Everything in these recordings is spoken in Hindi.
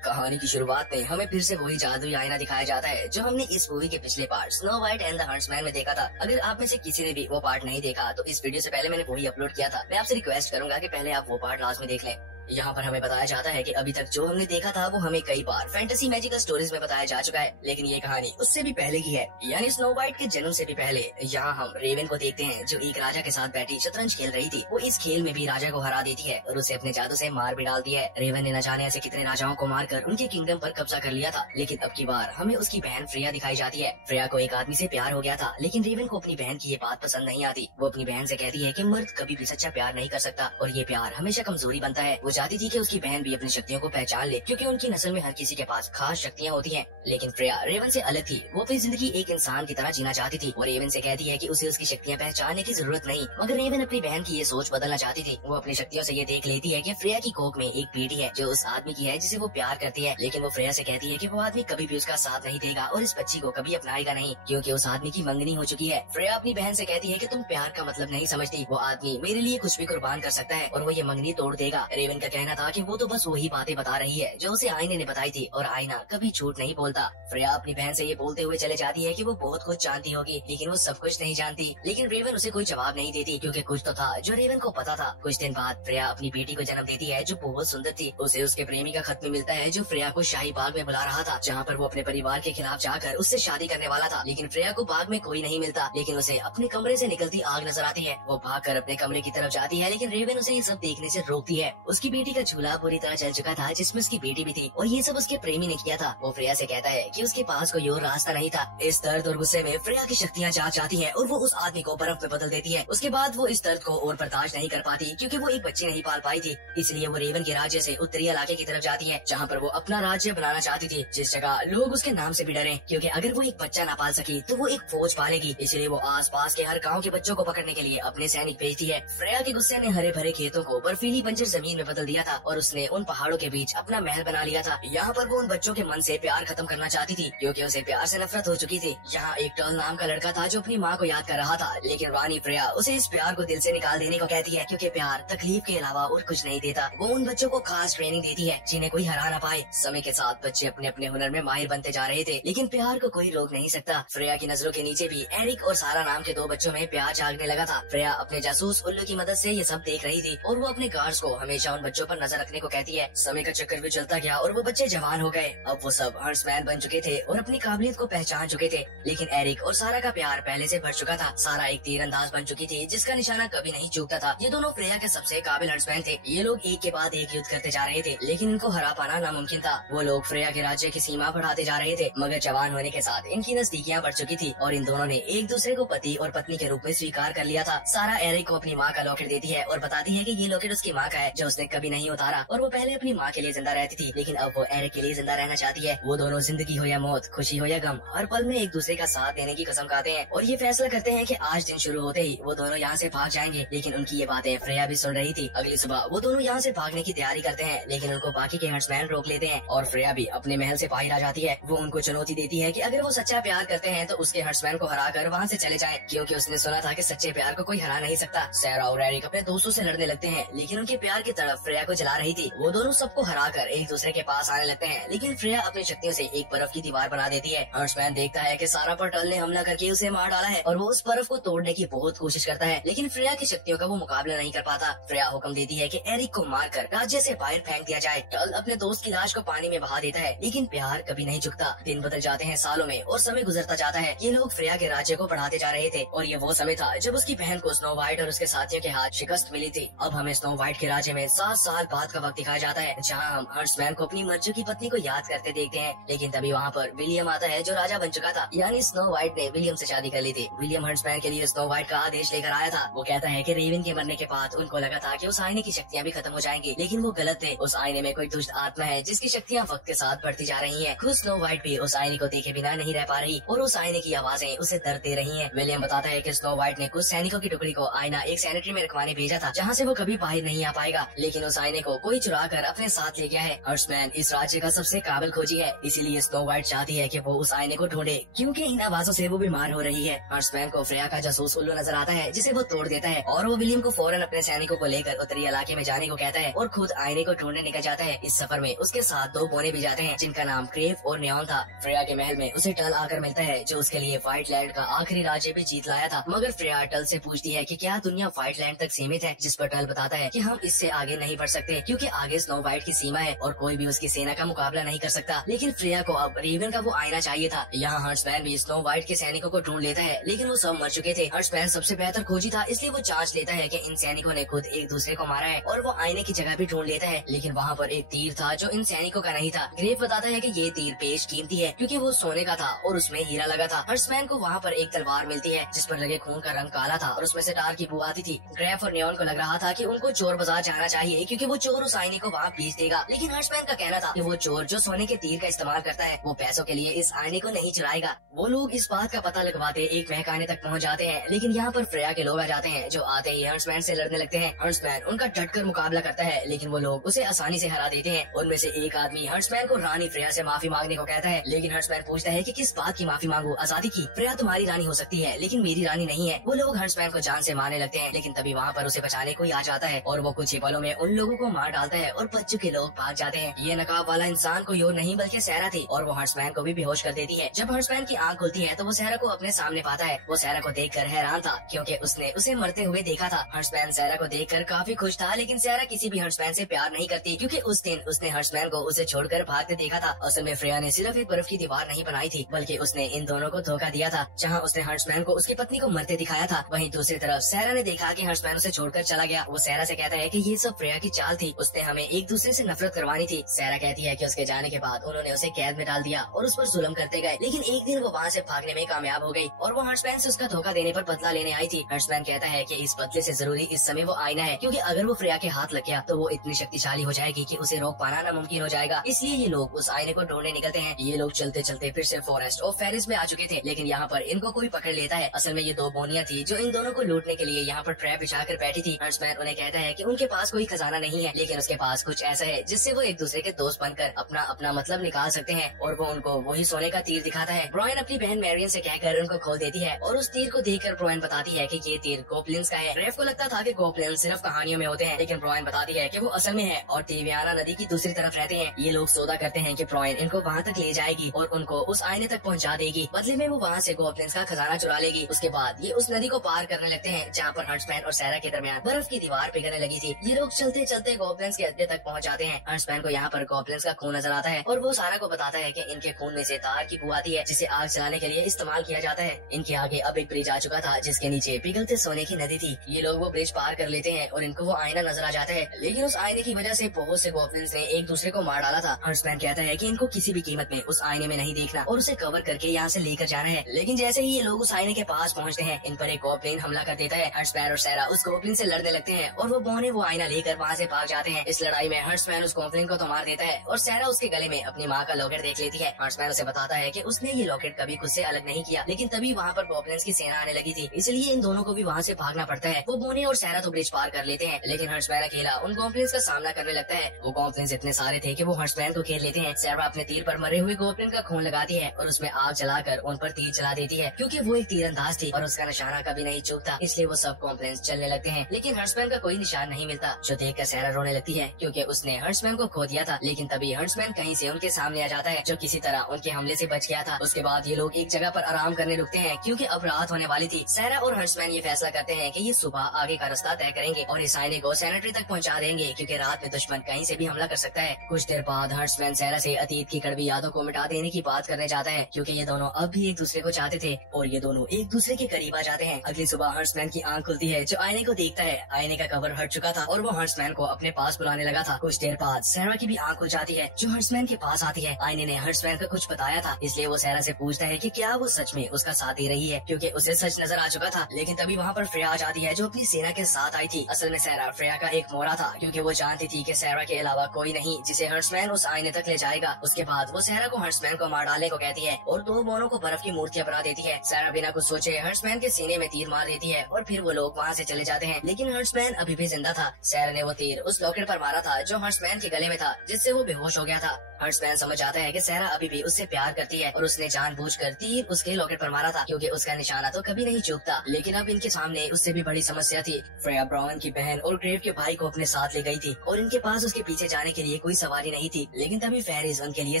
कहानी की शुरुआत में हमें फिर से वही जादुई आईना दिखाया जाता है जो हमने इस मूवी के पिछले part snow white and the huntsman में देखा था। अगर आप में से किसी ने भी वो पार्ट नहीं देखा तो इस वीडियो से पहले मैंने वही अपलोड किया था। मैं आपसे रिक्वेस्ट करूंगा कि पहले आप वो पार्ट लास्ट में देख लें। यहाँ पर हमें बताया जाता है कि अभी तक जो हमने देखा था वो हमें कई बार फैंटेसी मैजिकल स्टोरीज में बताया जा चुका है, लेकिन ये कहानी उससे भी पहले की है, यानी स्नो वाइट के जन्म से भी पहले। यहाँ हम रेवन को देखते हैं जो एक राजा के साथ बैठी शतरंज खेल रही थी। वो इस खेल में भी राजा को हरा देती है और उसे अपने जादू से मार भी डालती है। रेवन ने न जाने ऐसे कितने राजाओं को मारकर उनके किंगडम पर कब्जा कर लिया था, लेकिन अब की बार हमें उसकी बहन फ्रेया दिखाई जाती है। फ्रेया को एक आदमी से प्यार हो गया था, लेकिन रेवन को अपनी बहन की ये बात पसंद नहीं आती। वो अपनी बहन से कहती है कि मर्द कभी भी सच्चा प्यार नहीं कर सकता और ये प्यार हमेशा कमजोरी बनता है। वो चाहती थी कि उसकी बहन भी अपनी शक्तियों को पहचान ले, क्योंकि उनकी नस्ल में हर किसी के पास खास शक्तियाँ होती हैं। लेकिन फ्रेया रेवन से अलग थी। वो अपनी जिंदगी एक इंसान की तरह जीना चाहती थी और रेवन से कहती है कि उसे उसकी शक्तियाँ पहचानने की जरूरत नहीं। मगर रेवन अपनी बहन की ये सोच बदलना चाहती थी। वो अपनी शक्तियों से ये देख लेती है कि फ्रेया की कोख में एक बेटी है जो उस आदमी की है जिसे वो प्यार करती है, लेकिन वो फ्रेया से कहती है कि वो आदमी कभी भी उसका साथ नहीं देगा और इस बच्ची को कभी अपनाएगा नहीं, क्योंकि उस आदमी की मंगनी हो चुकी है। फ्रेया अपनी बहन से कहती है कि तुम प्यार का मतलब नहीं समझती, वो आदमी मेरे लिए कुछ भी कुर्बान कर सकता है और वो ये मंगनी तोड़ देगा। रेवन का कहना था कि वो तो बस वही बातें बता रही है जो उसे आईने ने बताई थी और आईना कभी झूठ नहीं बोलता। फ्रेया अपनी बहन से ये बोलते हुए चले जाती है कि वो बहुत कुछ जानती होगी, लेकिन वो सब कुछ नहीं जानती। लेकिन रेवन उसे कोई जवाब नहीं देती, क्योंकि कुछ तो था जो रेवन को पता था। कुछ दिन बाद फ्रेया अपनी बेटी को जन्म देती है जो बहुत सुंदर थी। उसे उसके प्रेमी का खत में मिलता है जो फ्रेया को शाही बाग में बुला रहा था, जहाँ पर वो अपने परिवार के खिलाफ जाकर उससे शादी करने वाला था। लेकिन फ्रेया को बाग में कोई नहीं मिलता, लेकिन उसे अपने कमरे से निकलती आग नजर आती है। वो भागकर अपने कमरे की तरफ जाती है, लेकिन रेवन उसे ये सब देखने से रोकती है। उसकी बेटी का झूला पूरी तरह जल चुका था जिसमें उसकी बेटी भी थी और ये सब उसके प्रेमी ने किया था। वो फ्रेया से कहता है कि उसके पास कोई और रास्ता नहीं था। इस दर्द और गुस्से में फ्रेया की शक्तियाँ जाग जाती हैं और वो उस आदमी को बर्फ में बदल देती है। उसके बाद वो इस दर्द को और बर्दाश्त नहीं कर पाती, क्योंकि वो एक बच्ची नहीं पाल पाई थी। इसलिए वो रेवन के राज्य से उत्तरी इलाके की तरफ जाती है, जहाँ पर वो अपना राज्य बनाना चाहती थी, जिस जगह लोग उसके नाम से भी डरे, क्योंकि अगर वो एक बच्चा ना पाल सकी तो वो एक फौज पालेगी। इसलिए वो आसपास के हर गाँव के बच्चों को पकड़ने के लिए अपने सैनिक भेजती है। फ्रेया के गुस्से ने हरे भरे खेतों को बर्फीली बंजर जमीन में बदल दिया था और उसने उन पहाड़ों के बीच अपना महल बना लिया था। यहाँ पर वो उन बच्चों के मन से प्यार खत्म करना चाहती थी, क्योंकि उसे प्यार से नफरत हो चुकी थी। यहाँ एक टर्ल नाम का लड़का था जो अपनी माँ को याद कर रहा था, लेकिन रानी फ्रेया उसे इस प्यार को दिल से निकाल देने को कहती है, क्योंकि प्यार तकलीफ के अलावा और कुछ नहीं देता। वो उन बच्चों को खास ट्रेनिंग देती है जिन्हें कोई हरा ना पाए। समय के साथ बच्चे अपने अपने हुनर में माहिर बनते जा रहे थे, लेकिन प्यार को कोई रोक नहीं सकता। फ्रेया की नजरों के नीचे भी एरिक और सारा नाम के दो बच्चों में प्यार जागने लगा था। फ्रेया अपने जासूस उल्लू की मदद से ये सब देख रही थी और वो अपने गार्ड्स को हमेशा उन बच्चों पर नजर रखने को कहती है। समय का चक्कर भी चलता गया और वो बच्चे जवान हो गए। अब वो सब हंट्समैन बन चुके थे और अपनी काबिलियत को पहचान चुके थे, लेकिन एरिक और सारा का प्यार पहले से बढ़ चुका था। सारा एक तीरंदाज बन चुकी थी जिसका निशाना कभी नहीं चूकता था। ये दोनों फ्रेया के सबसे काबिल हंट्समैन थे। ये लोग एक के बाद एक युद्ध करते जा रहे थे, लेकिन इनको हरा पाना नामुमकिन था। वो लोग फ्रेया के राज्य की सीमा बढ़ाते जा रहे थे, मगर जवान होने के साथ इनकी नजदीकियाँ बढ़ चुकी थी और इन दोनों ने एक दूसरे को पति और पत्नी के रूप में स्वीकार कर लिया था। सारा एरिक को अपनी माँ का लॉकेट देती है और बताती है कि ये लॉकेट उसकी माँ का है जो उसने कभी नहीं उतारा, और वो पहले अपनी माँ के लिए जिंदा रहती थी, लेकिन अब वो एरिक के लिए जिंदा रहना चाहती है। वो दोनों जिंदगी हो या मौत, खुशी हो या गम, हर पल में एक दूसरे का साथ देने की कसम खाते हैं और ये फैसला करते हैं कि आज दिन शुरू होते ही वो दोनों यहाँ से भाग जाएंगे। लेकिन उनकी ये बातें फ्रेया भी सुन रही थी। अगली सुबह वो दोनों यहाँ से भागने की तैयारी करते हैं, लेकिन उनको बाकी के हंट्समैन रोक लेते हैं और फ्रेया भी अपने महल से बाहर आ जाती है। वो उनको चुनौती देती है कि अगर वो सच्चा प्यार करते हैं तो उसके हंट्समैन को हरा कर वहाँ से चले जाएं, क्योंकि उसने सुना था कि सच्चे प्यार को कोई हरा नहीं सकता। सारा और एरिक अपने दोस्तों से लड़ने लगते हैं, लेकिन उनके प्यार की तरफ फ्रेया को जला रही थी। वो दोनों सबको हरा कर एक दूसरे के पास आने लगते हैं, लेकिन फ्रेया अपनी शक्तियों से एक बर्फ की दीवार बना देती है। हंट्समैन देखता है कि सारा पर टर्ल ने हमला करके उसे मार डाला है और वो उस बर्फ को तोड़ने की बहुत कोशिश करता है, लेकिन फ्रेया की शक्तियों का वो मुकाबला नहीं कर पाता। फ्रेया हुक्म देती है कि एरिक को मारकर राज्य से बाहर फेंक दिया जाए। टर्ल अपने दोस्त की लाश को पानी में बहा देता है, लेकिन प्यार कभी नहीं झुकता। दिन बदल जाते हैं सालों में और समय गुजरता जाता है। ये लोग फ्रेया के राज्य को बढ़ाते जा रहे थे और ये वो समय था जब उसकी बहन को स्नो वाइट और उसके साथियों के हाथ शिकस्त मिली थी। अब हमें स्नो वाइट के राज्य में 7 साल बाद का वक्त दिखाया जाता है, जहाँ हम हंट्समैन को अपनी मर चुकी पत्नी को याद करते देखते हैं। लेकिन तभी वहाँ पर विलियम आता है जो राजा बन चुका था, यानी स्नो वाइट ने विलियम से शादी कर ली थी। विलियम हंट्समैन के लिए स्नो वाइट का आदेश लेकर आया था। वो कहता है कि रेवन के मरने के बाद उनको लगा था कि उस आईने की शक्तियाँ भी खत्म हो जाएंगी, लेकिन वो गलत थे। उस आईने में कोई दुष्ट आत्मा है जिसकी शक्तियाँ वक्त के साथ बढ़ती जा रही हैं। खुद स्नो वाइट भी उस आईने को देखे बिना नहीं रह पा रही और उस आईने की आवाजें उसे दर्द दे रही हैं। विलियम बताता है कि स्नो वाइट ने कुछ सैनिकों की टुकड़ी को आईना एक सैनिटरी में रखवाने भेजा था, जहाँ से वो कभी बाहर नहीं आ पाएगा, लेकिन उस आईने को कोई चुरा कर अपने साथ ले गया है। हर्ट्समैन इस राज्य का सबसे काबिल खोजी है, इसीलिए स्नो व्हाइट चाहती है कि वो उस आईने को ढूंढे, क्योंकि इन आवाजों से वो बीमार हो रही है। हर्ट्समैन को फ्रेया का जासूस उल्लू नजर आता है, जिसे वो तोड़ देता है और वो विलियम को फौरन अपने सैनिकों को लेकर उत्तरी इलाके में जाने को कहता है और खुद आईने को ढूंढने निकल जाता है। इस सफर में उसके साथ 2 बोने भी जाते हैं, जिनका नाम क्रेव और नियॉन था। फ्रेया के महल में उसे टल आकर मिलता है, जो उसके लिए व्हाइट लैंड का आखिरी राज्य भी जीत लाया था। मगर फ्रेया टल से पूछती है कि क्या दुनिया व्हाइट लैंड तक सीमित है, जिस पर टल बताता है कि हम इससे आगे नहीं बढ़ सकते, क्योंकि आगे स्नो व्हाइट की सीमा है और कोई भी उसकी सेना का मुकाबला नहीं कर सकता। लेकिन फ्रेया को अब रेवन का वो आईना चाहिए था। यहाँ हर्ट्समैन भी स्नो व्हाइट के सैनिकों को ढूंढ लेता है, लेकिन वो सब मर चुके थे। हर्ट्समैन सबसे बेहतर खोजी था, इसलिए वो जांच लेता है कि इन सैनिकों ने खुद एक दूसरे को मारा है, और वो आईने की जगह भी ढूंढ लेता है। लेकिन वहाँ पर एक तीर था जो इन सैनिकों का नहीं था। ग्रेव बताता है कि ये तीर पेश कीमती है, क्योंकि वो सोने का था और उसमें हीरा लगा था। हर्ट्समैन को वहाँ पर एक तलवार मिलती है, जिस पर लगे खून का रंग काला था और उसमें से टार की बू आती थी। ग्रेव और नियॉन को लग रहा था कि उनको चोर बाजार जाना चाहिए, क्योंकि वो चोर उस आईने को वहाँ बेच देगा। लेकिन हर्ट्समैन का कहना था कि वो चोर जो सोने के तीर का इस्तेमाल करता है, वो पैसों के लिए इस आईने को नहीं चुराएगा। वो लोग इस बात का पता लगवाते एक महकाने तक पहुँच जाते हैं, लेकिन यहाँ पर फ्रेया के लोग आ जाते हैं, जो आते ही हर्ट्समैन से लड़ने लगते हैं। हर्ट्समैन उनका डटकर मुकाबला करता है, लेकिन वो लोग उसे आसानी से हरा देते हैं। उनमें से एक आदमी हर्ट्समैन को रानी फ्रेया से माफी मांगने को कहता है, लेकिन हर्ट्समैन पूछता है कि किस बात की माफी मांगू? आजादी की। फ्रेया तुम्हारी रानी हो सकती है, लेकिन मेरी रानी नहीं है। वो लोग हर्ट्समैन को जान से मारने लगते हैं, लेकिन तभी वहाँ पर उसे बचाने कोई आ जाता है और वो कुछ ही पलों में उन लोगों को मार डालता है और बच्चों के लोग भाग जाते हैं। ये नकाब वाला इंसान कोई और नहीं बल्कि सहरा थी, और वो हर्ट्समैन को भी बेहोश कर देती है। जब हर्ट्समैन की आंख खुलती है तो वो सहरा को अपने सामने पाता है। वो सहरा को देखकर हैरान था, क्योंकि उसने उसे मरते हुए देखा था। हर्ट्समैन सहरा को देखकर काफी खुश था, लेकिन सहरा किसी भी हर्ट्समैन से प्यार नहीं करती, क्योंकि उस दिन उसने हर्ट्समैन को उसे छोड़कर भागते देखा था। असल में फ्रेया ने सिर्फ एक बर्फ की दीवार नहीं बनाई थी, बल्कि उसने इन दोनों को धोखा दिया था। जहाँ उसने हर्ट्समैन को उसकी पत्नी को मरते दिखाया था, वहीं दूसरी तरफ सहरा ने देखा कि हर्ट्समैन उसे छोड़कर चला गया। वो सहरा से कहता है कि ये सब फ्रेया की चाल थी, उसने हमें एक दूसरे से नफरत करवानी थी। सहरा कहती है कि उसके जाने के बाद उन्होंने उसे कैद में डाल दिया और उस पर जुल्म करते गए, लेकिन एक दिन वो वहाँ से भागने में कामयाब हो गई और वो हर्ट्समैन से उसका धोखा देने पर बदला लेने आई थी। हर्ट्समैन कहता है कि इस बदले से जरूरी इस समय वो आईना है, क्योंकि अगर वो फ्रेया के हाथ लग गया तो वो इतनी शक्तिशाली हो जाएगी कि उसे रोक पाना नामुमकिन हो जाएगा। इसलिए ये लोग उस आईने को ढूंढने निकलते हैं। ये लोग चलते चलते फिर से फॉरेस्ट ऑफ फेरिस में आ चुके थे, लेकिन यहाँ पर इनको कोई पकड़ लेता है। असल में ये 2 बोनियां थी जो इन दोनों को लूटने के लिए यहाँ पर ट्रैप बिछा कर बैठी थी। हर्ट्समैन उन्हें कहता है कि उनके पास कोई खजाना नहीं है, लेकिन उसके पास कुछ ऐसा है जिससे वो एक दूसरे के दोस्त बनकर अपना अपना मतलब निकाल सकते हैं, और वो उनको वही सोने का तीर दिखाता है। ब्रायन अपनी बहन मैरियन से कहकर उनको खोल देती है और उस तीर को देखकर ब्रायन बताती है कि ये तीर गोब्लिन्स का है। रेफ को लगता था कि गोब्लिन्स सिर्फ कहानियों में होते हैं, लेकिन ब्रायन बताती है कि वो असल में है और टिवियाना नदी की दूसरी तरफ रहते हैं। ये लोग सौदा करते हैं कि ब्रायन इनको वहाँ तक ले जाएगी और उनको उस आईने तक पहुँचा देगी, बदले में वो वहाँ से गोब्लिन्स का खजाना चुरा लेगी। उसके बाद ये उस नदी को पार करने लगते हैं, जहाँ पर हर्ट्समैन और सहरा के दरमियान बर्फ की दीवार पिघलने लगी थी। ये लोग चलते चलते गोब्लिन्स के अड्डे तक पहुँच जाते हैं। हर्ट्समैन को यहाँ पर गोब्लिन्स का खून नजर आता है और वो सारा को बताता है कि इनके खून में से तार की बू आती है, जिसे आग जलाने के लिए इस्तेमाल किया जाता है। इनके आगे अब एक ब्रिज आ चुका था, जिसके नीचे पिघलते सोने की नदी थी। ये लोग वो ब्रिज पार कर लेते हैं और इनको वो आईना नजर आ जाता है, लेकिन उस आईने की वजह से बहुत से गोब्लिन्स ने एक दूसरे को मार डाला था। हर्ट्समैन कहता है कि इनको किसी भी कीमत में उस आईने में नहीं देखना और उसे कवर करके यहाँ से लेकर जाना है। लेकिन जैसे ही ये लोग उस आईने के पास पहुँचते हैं, इन पर एक गोब्लिन हमला कर देता है। हर्ट्समैन और सहरा उस गोब्लिन से लड़ने लगते हैं और वो बोने वो आईना लेकर वहाँ से भाग जाते हैं। इस लड़ाई में हर्ट्समैन उस गोब्लिन को तो मार देता है और सहरा उसके गले में अपनी माँ का लॉकेट देख लेती है। हर्ट्समैन उसे बताता है कि उसने ये लॉकेट कभी खुद से अलग नहीं किया, लेकिन तभी वहाँ पर गोब्लिन्स की सेना आने लगी थी, इसलिए इन दोनों को भी वहाँ से भागना पड़ता है। वो बोने और सहरा तो ब्रिज पार कर लेते हैं, लेकिन हर्ट्समैन अकेला उन गोब्लिन्स का सामना करने लगता है। वो गोब्लिन्स इतने सारे थे कि वो हर्ट्समैन को घेर लेते हैं। सहरा अपने तीर पर मरे हुए गोब्लिन का खून लगाती है और उसमें आग जलाकर उन पर तीर चला देती है, क्योंकि वो एक तीरंदाज थी और उसका निशाना कभी नहीं चूकता, इसलिए वो सब गोब्लिन्स चलने लगते हैं। लेकिन हर्ट्समैन का कोई निशान नहीं मिलता, जो देखकर सहरा रोने लगती है, क्योंकि उसने हर्ट्समैन को खो दिया था। लेकिन तभी हर्ट्समैन कहीं से उनके सामने आ जाता है, जो किसी तरह उनके हमले से बच गया था। उसके बाद ये लोग एक जगह पर आराम करने रुकते हैं, क्योंकि अब रात होने वाली थी। सहरा और हर्ट्समैन ये फैसला करते हैं कि ये सुबह आगे का रास्ता तय करेंगे और इस आईने को सैनिटरी तक पहुंचा देंगे, क्योंकि रात में दुश्मन कहीं से भी हमला कर सकता है। कुछ देर बाद हर्ट्समैन सहरा से अतीत की कड़वी यादों को मिटा देने की बात करने जाता है, क्योंकि ये दोनों अब भी एक दूसरे को चाहते थे और ये दोनों एक दूसरे के करीब आ जाते हैं। अगली सुबह हर्ट्समैन की आंख खुलती है, जो आईने को देखता है। आईने का कवर हट चुका था और वो हर्ट्समैन को अपने पास बुलाने लगा था। कुछ देर बाद सहरा की भी आंख खुल जाती है, जो हर्ट्समैन के पास आती है। आईने ने हर्ट्समैन को कुछ बताया था, इसलिए वो सहरा से पूछता है कि क्या वो सच में उसका साथ दे रही है, क्योंकि उसे सच नजर आ चुका था। लेकिन तभी वहाँ पर फ्रेया आ जाती है, जो अपनी सेना के साथ आई थी। असल में सहरा फ्रेया का एक मोरा था, क्योंकि वो जानती थी कि सहरा के अलावा कोई नहीं जिसे हर्ट्समैन उस आईने तक ले जाएगा। उसके बाद वो सहरा को हर्ट्समैन को मार डालने को कहती है और 2 बोनों को बर्फ की मूर्तियां बना देती है। सहरा बिना कुछ सोचे हर्ट्समैन के सीने में तीर मार देती है और फिर वो लोग वहाँ से चले जाते हैं, लेकिन हर्ट्समैन अभी भी जिंदा था। सहरा ने वो तीर उस लॉकेट पर मारा था जो हर्ट्समैन के गले में था, जिससे वो बेहोश हो गया था। हर्ट्समैन समझ जाता है कि सारा अभी भी उससे प्यार करती है और उसने जानबूझकर तीर उसके लॉकेट पर मारा था क्योंकि उसका निशाना तो कभी नहीं चूकता। लेकिन अब इनके सामने उससे भी बड़ी समस्या थी। फ्रेया ब्राउन की बहन और ग्रेव के भाई को अपने साथ ले गई थी और इनके पास उसके पीछे जाने के लिए कोई सवारी नहीं थी। लेकिन तभी फेरीज उनके लिए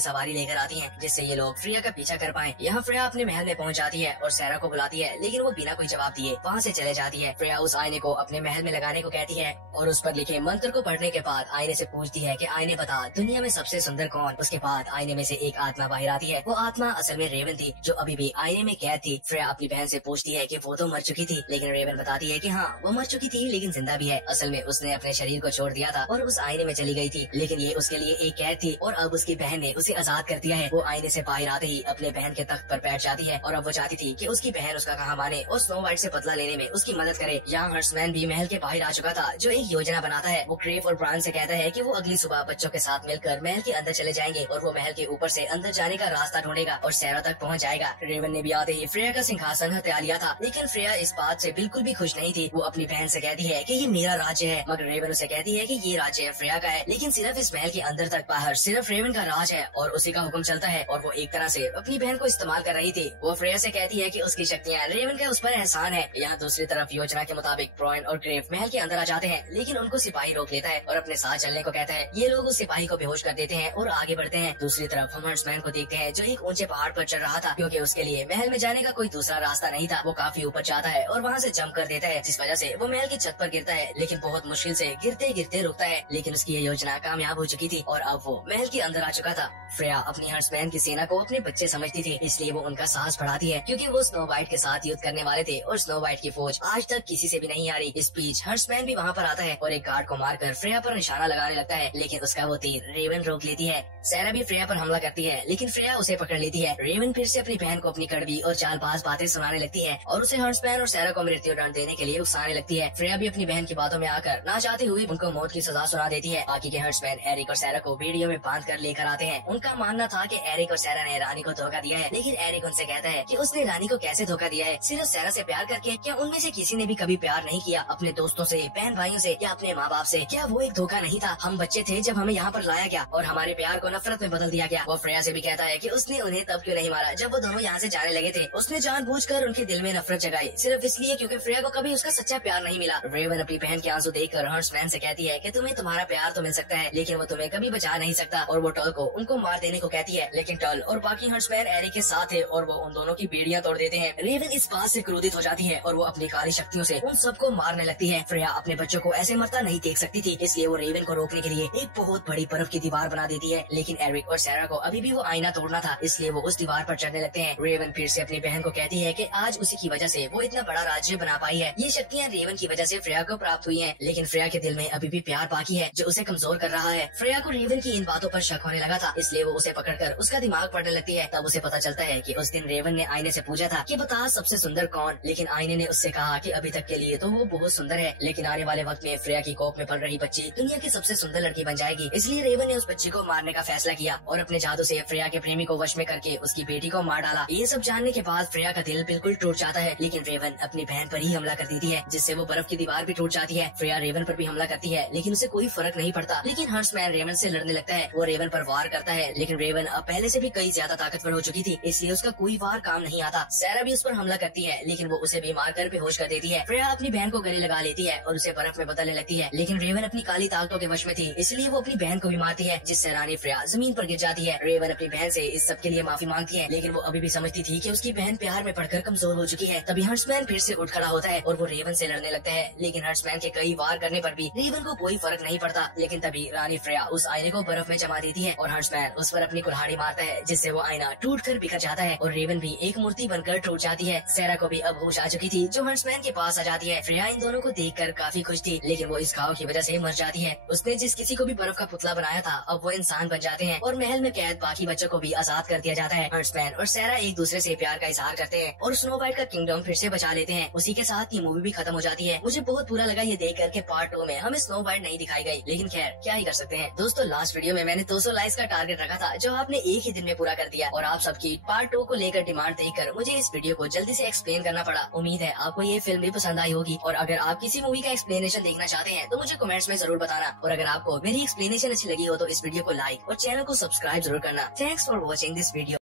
सवारी लेकर आती है जिससे ये लोग फ्रेया का पीछा कर पाए। यहाँ फ्रेया अपने महल में पहुँच जाती है और सारा को बुलाती है, लेकिन वो बिना कोई जवाब दिए वहाँ से चले जाती है। फ्रेया उस आईने को अपने महल में लगाने को कहती है और उस पर लिखे मंत्र को पढ़ने के बाद आईने से पूछती है कि आईने बता दुनिया में सबसे सुंदर कौन। उसके बाद आईने में से एक आत्मा बाहर आती है। वो आत्मा असल में रेवन थी जो अभी भी आईने में कैद थी। फ्रेया अपनी बहन से पूछती है कि वो तो मर चुकी थी, लेकिन रेवन बताती है कि हाँ वो मर चुकी थी लेकिन जिंदा भी है। असल में उसने अपने शरीर को छोड़ दिया था और उस आईने में चली गई थी, लेकिन ये उसके लिए एक कैद थी और अब उसकी बहन ने उसे आजाद कर दिया है। वो आईने से बाहर आते ही अपने बहन के तख्त पर बैठ जाती है और अब वो चाहती थी कि उसकी बहन उसका कहा माने और स्नो वाइट से बदला लेने में उसकी मदद करे। यहाँ हर्ट्समैन भी महल के बाहर आ चुका था जो एक योजना बनाता है। वो क्रेव और ब्रायन से कहता है कि वो अगली सुबह बच्चों के साथ मिलकर महल के अंदर चले जाएंगे और वो महल के ऊपर से अंदर जाने का रास्ता ढूंढेगा और सारा तक पहुंच जाएगा। रेवन ने भी आते ही फ्रेया का सिंहासन हत्या लिया था, लेकिन फ्रेया इस बात से बिल्कुल भी खुश नहीं थी। वो अपनी बहन से कहती है कि ये मेरा राज्य है, मगर रेवन उसे कहती है कि ये राज्य फ्रेया का है, लेकिन सिर्फ इस महल के अंदर तक, बाहर सिर्फ रेवन का राज है और उसी का हुक्म चलता है। और वो एक तरह से अपनी बहन को इस्तेमाल कर रही थी। वो फ्रेया से कहती है कि उसकी शक्तियाँ रेवन का उस पर एहसान है। यहाँ दूसरी तरफ योजना के मुताबिक ब्रायन और ग्रेव महल के अंदर आ जाते हैं, लेकिन उनको सिपाही रोक लेता है और अपने साथ चलने को कहता है। ये लोग उस सिपाही को बेहोश कर देते हैं और आगे बढ़ते हैं। दूसरी तरफ हम हर्ट्समैन को देखते हैं जो एक ऊंचे पहाड़ पर चढ़ रहा था क्योंकि उसके लिए महल में जाने का कोई दूसरा रास्ता नहीं था। वो काफी ऊपर जाता है और वहाँ से जंप कर देता है, जिस वजह से वो महल की छत पर गिरता है, लेकिन बहुत मुश्किल से गिरते गिरते रुकता है। लेकिन उसकी ये योजना कामयाब हो चुकी थी और अब वो महल के अंदर आ चुका था। फ्रेया अपनी हर्ट्समैन की सेना को अपने बच्चे समझती थी, इसलिए वो उनका साहस बढ़ाती है क्योंकि वो स्नो वाइट के साथ युद्ध करने वाले थे और स्नो वाइट की फौज आज तक किसी से भी नहीं आ रही। इस बीच हर्ट्समैन भी वहाँ पर आता है और एक गार्ड को मारकर फ्रेया पर निशाना लगाने लगता है, लेकिन उसका वो तीर रेवन रोक लेती है। सारा भी फ्रेया पर हमला करती है, लेकिन फ्रेया उसे पकड़ लेती है। रेवन फिर से अपनी बहन को अपनी कड़वी और चालबाज बातें सुनाने लगती है और उसे हर्ट्समैन और सारा को मृत्यु दंड देने के लिए उकसाने लगती है। फ्रेया भी अपनी बहन की बातों में आकर ना चाहते हुए उनको मौत की सजा सुना देती है। बाकी के हर्ट्समैन एरिक और सारा को बेड़ियों में बांध कर लेकर आते हैं। उनका मानना था कि एरिक और सारा ने रानी को धोखा दिया है, लेकिन एरिक उनसे कहता है कि उसने रानी को कैसे धोखा दिया है, सिर्फ सारा से प्यार करके। क्या उनमें से किसी ने भी कभी प्यार नहीं किया अपने दोस्तों से, बहन भाइयों से या अपने माँ बाप से? क्या वो एक धोखा नहीं था? हम बच्चे थे जब हमें यहाँ पर लाया गया और हमारे प्यार को नफरत में बदल दिया गया। वो फ्रेया से भी कहता है कि उसने उन्हें तब क्यों नहीं मारा जब वो दोनों यहाँ से जाने लगे थे। उसने जानबूझकर उनके दिल में नफरत जगाई सिर्फ इसलिए क्योंकि फ्रेया को कभी उसका सच्चा प्यार नहीं मिला। रेवन अपनी बहन के आंसू देखकर हर्ट्समैन से कहती है कि तुम्हें तुम्हारा प्यार तो मिल सकता है, लेकिन वो तुम्हें कभी बचा नहीं सकता। और वो टल को उनको मार देने को कहती है, लेकिन टल और बाकी हर्ट्समैन एरिक के साथ है और वो उन दोनों की बेड़ियां तोड़ देते हैं। रेवन इस बात से क्रोधित हो जाती है और वो अपनी काली शक्तियों से उन सबको मारने लगती है। फ्रेया अपने बच्चों को ऐसे मरता नहीं देख सकती थी, इसलिए वो रेवन को रोकने के लिए एक बहुत बड़ी बर्फ की दीवार बना देती है, लेकिन एरिक और सारा को अभी भी वो आईना तोड़ना था, इसलिए वो उस दीवार पर चढ़ने लगते हैं। रेवन फिर से अपनी बहन को कहती है कि आज उसी की वजह से वो इतना बड़ा राज्य बना पाई है। ये शक्तियाँ रेवन की वजह से फ्रेया को प्राप्त हुई हैं, लेकिन फ्रेया के दिल में अभी भी प्यार बाकी है जो उसे कमजोर कर रहा है। फ्रेया को रेवन की इन बातों पर शक होने लगा था, इसलिए वो उसे पकड़कर उसका दिमाग पढ़ने लगती है। तब उसे पता चलता है कि उस दिन रेवन ने आईने से पूछा था कि बता सबसे सुंदर कौन, लेकिन आईने ने उससे कहा कि अभी तक के लिए तो वो बहुत सुंदर है, लेकिन आने वाले वक्त में फ्रेया की कोख में पल रही बच्ची दुनिया की सबसे सुंदर लड़की बन जाएगी। इसलिए रेवन ने उस बच्ची को मारने का फैसला किया और अपने जादू से फ्रेया के प्रेमी को वश में करके उसकी बेटी को मार डाला। ये सब जानने के बाद फ्रेया का दिल बिल्कुल टूट जाता है, लेकिन रेवन अपनी बहन पर ही हमला कर देती है, जिससे वो बर्फ की दीवार भी टूट जाती है। फ्रेया रेवन पर भी हमला करती है, लेकिन उसे कोई फर्क नहीं पड़ता। लेकिन हर्ट्समैन रेवन से लड़ने लगता है। वो रेवन पर वार करता है, लेकिन रेवन अब पहले से भी कई ज्यादा ताकतवर हो चुकी थी, इसलिए उसका कोई वार काम नहीं आता। सारा भी उस पर हमला करती है, लेकिन वो उसे भी मार कर बेहोश कर देती है। फ्रेया अपनी बहन को गले लगा लेती है और उसे बर्फ में बदलने लगती है, लेकिन रेवन अपनी काली ताकतों के वश में थी, इसलिए वो अपनी बहन को भी मारती है, जिससे रानी फ्रेया जमीन पर गिर जाती है। रेवन अपनी बहन से इस सब के लिए माफी मांगती है, लेकिन वो अभी भी समझती थी कि उसकी बहन प्यार में पड़कर कमजोर हो चुकी है। तभी हर्ट्समैन फिर से उठ खड़ा होता है और वो रेवन से लड़ने लगता है, लेकिन हर्ट्समैन के कई वार करने पर भी रेवन को कोई फर्क नहीं पड़ता। लेकिन तभी रानी फ्रेया उस आईने को बर्फ में जमा देती है और हर्ट्समैन उस पर अपनी कुल्हाड़ी मारता है, जिससे वो आईना टूट कर बिखर जाता है और रेवन भी एक मूर्ति बनकर टूट जाती है। सारा को भी अब होश आ चुकी थी, जो हर्ट्समैन के पास आ जाती है। फ्रेया इन दोनों को देखकर काफी खुश थी, लेकिन वो इस घाव की वजह से मर जाती है। उसने जिस किसी को भी बर्फ का पुतला बनाया था अब वो इंसान बन जाते हैं और महल में कैद बाकी बच्चों को भी आजाद कर दिया जाता है। हंट्समैन और सैरा एक दूसरे से प्यार का इजहार करते हैं और स्नो वाइट का किंगडम फिर से बचा लेते हैं। उसी के साथ ये मूवी भी खत्म हो जाती है। मुझे बहुत बुरा लगा ये देख कर के पार्ट 2 में हमें स्नो वाइट नहीं दिखाई गई, लेकिन खैर क्या ही कर सकते हैं। दोस्तों लास्ट वीडियो में मैंने 200 लाइक्स का टारगेट रखा था जो आपने एक ही दिन में पूरा कर दिया और आप सबकी पार्ट 2 को लेकर डिमांड देखकर मुझे इस वीडियो को जल्दी से एक्सप्लेन करना पड़ा। उम्मीद है आपको ये फिल्म भी पसंद आई होगी और अगर आप किसी मूवी का एक्सप्लेनेशन देखना चाहते हैं तो मुझे कमेंट्स में जरूर बताना और अगर आपको मेरी एक्सप्लेनेशन अच्छी लगी हो तो इस वीडियो को लाइक और चैनल को सब्सक्राइब जरूर करना। Thanks for watching this video.